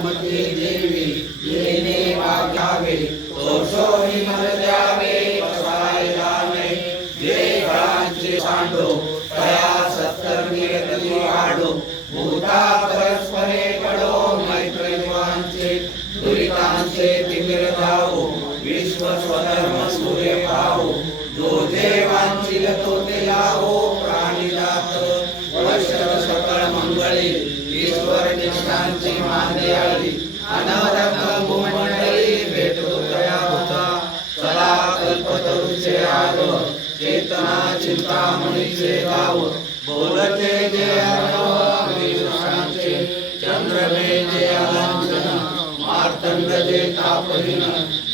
विश्वात्मके देवी येणे वाग्यावे तोषोही द्यावे नाही सांडो तया सत्तर भूता परस्परे पडो मैत्रिवांचे दुरितांचे तिमिर जाओ विश्व स्वधर्म सूर्य पाहो. जो देवांचे मांद्याळी अनारंग भूमंडळी भेटो तया होता चला कल्पतरुचे आलो चेतना चिंता चिंतामणीचे गाव बोलते जे अर्णव विदुषांचे चंद्रमे जे अलंजन। मार्तंड जे तापहीन।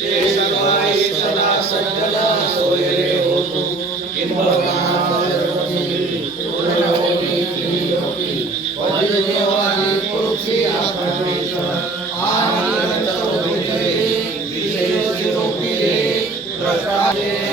ते सगळी सदा सज्जल सोयरे होतो। किंबहुना पूर्ण होती। होती वज्रदेव हरे